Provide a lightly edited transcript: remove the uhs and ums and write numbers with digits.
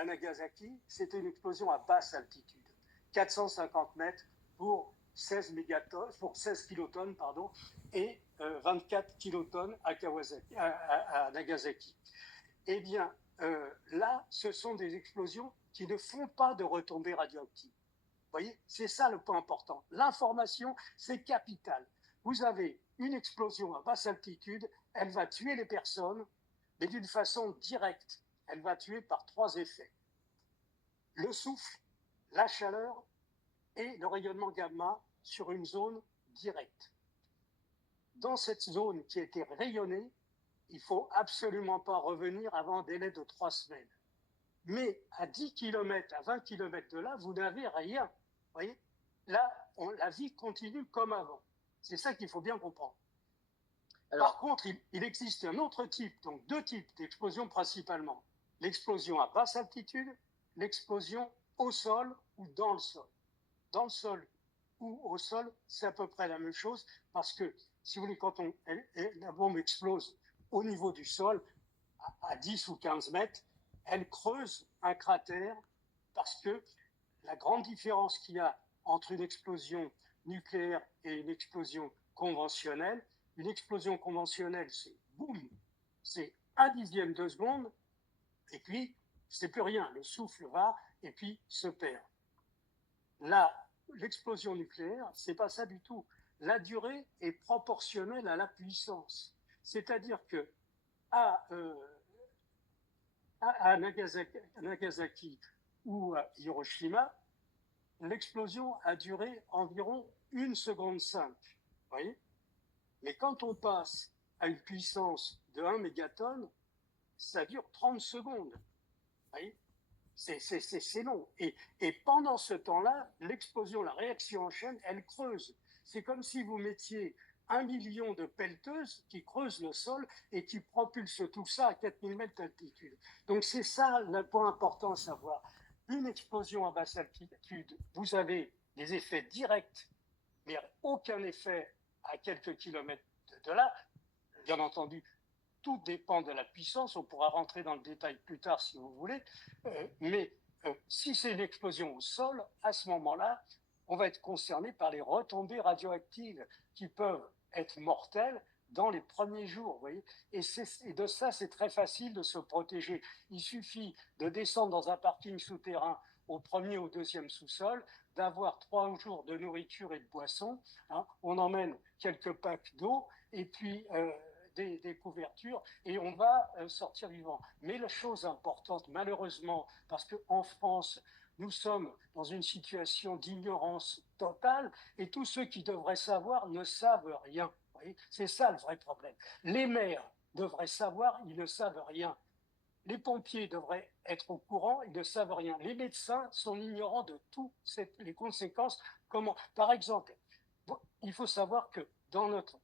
à Nagasaki, c'était une explosion à basse altitude, 450 mètres pour 16 mégatonnes, pour 16 kilotonnes, pardon, et 24 kilotonnes à Nagasaki. Eh bien, là, ce sont des explosions qui ne font pas de retombées radioactives. Vous voyez, c'est ça le point important. L'information, c'est capital. Vous avez une explosion à basse altitude, elle va tuer les personnes, mais d'une façon directe. Elle va tuer par 3 effets. Le souffle, la chaleur et le rayonnement gamma sur une zone directe. Dans cette zone qui a été rayonnée, il ne faut absolument pas revenir avant un délai de 3 semaines. Mais à 10 km, à 20 km de là, vous n'avez rien. Vous voyez, là, la vie continue comme avant. C'est ça qu'il faut bien comprendre. Alors, par contre, il existe un autre type, donc 2 types d'explosions principalement. L'explosion à basse altitude, l'explosion au sol ou dans le sol. Dans le sol ou au sol, c'est à peu près la même chose parce que, si vous voulez, quand la bombe explose au niveau du sol, à 10 ou 15 mètres, elle creuse un cratère parce que la grande différence qu'il y a entre une explosion nucléaire et une explosion conventionnelle, une explosion conventionnelle, c'est boum, c'est 1/10 de seconde, et puis c'est plus rien, le souffle va et puis se perd. Là, l'explosion nucléaire, c'est pas ça du tout. La durée est proportionnelle à la puissance. C'est-à-dire que à Nagasaki ou à Hiroshima, l'explosion a duré environ 1 seconde 5. Voyez, mais quand on passe à une puissance de 1 mégatonne, ça dure 30 secondes. Voyez, c'est long. Et pendant ce temps-là, l'explosion, la réaction en chaîne, elle creuse. C'est comme si vous mettiez 1 million de pelleteuses qui creusent le sol et qui propulsent tout ça à 4000 mètres d'altitude. Donc c'est ça le point important à savoir. Une explosion à basse altitude, vous avez des effets directs, mais aucun effet à quelques kilomètres de là. Bien entendu, tout dépend de la puissance. On pourra rentrer dans le détail plus tard si vous voulez. Mais si c'est une explosion au sol, à ce moment-là, on va être concerné par les retombées radioactives qui peuvent être mortelles dans les premiers jours. Vous voyez, et de ça, c'est très facile de se protéger. Il suffit de descendre dans un parking souterrain au premier ou deuxième sous-sol, d'avoir 3 jours de nourriture et de boissons. Hein. On emmène quelques packs d'eau et puis des couvertures et on va sortir vivant. Mais la chose importante, malheureusement, parce qu'en France, nous sommes dans une situation d'ignorance totale et tous ceux qui devraient savoir ne savent rien. C'est ça le vrai problème. Les maires devraient savoir, ils ne savent rien. Les pompiers devraient être au courant, ils ne savent rien. Les médecins sont ignorants de toutes les conséquences. Comment, par exemple, il faut savoir que dans notre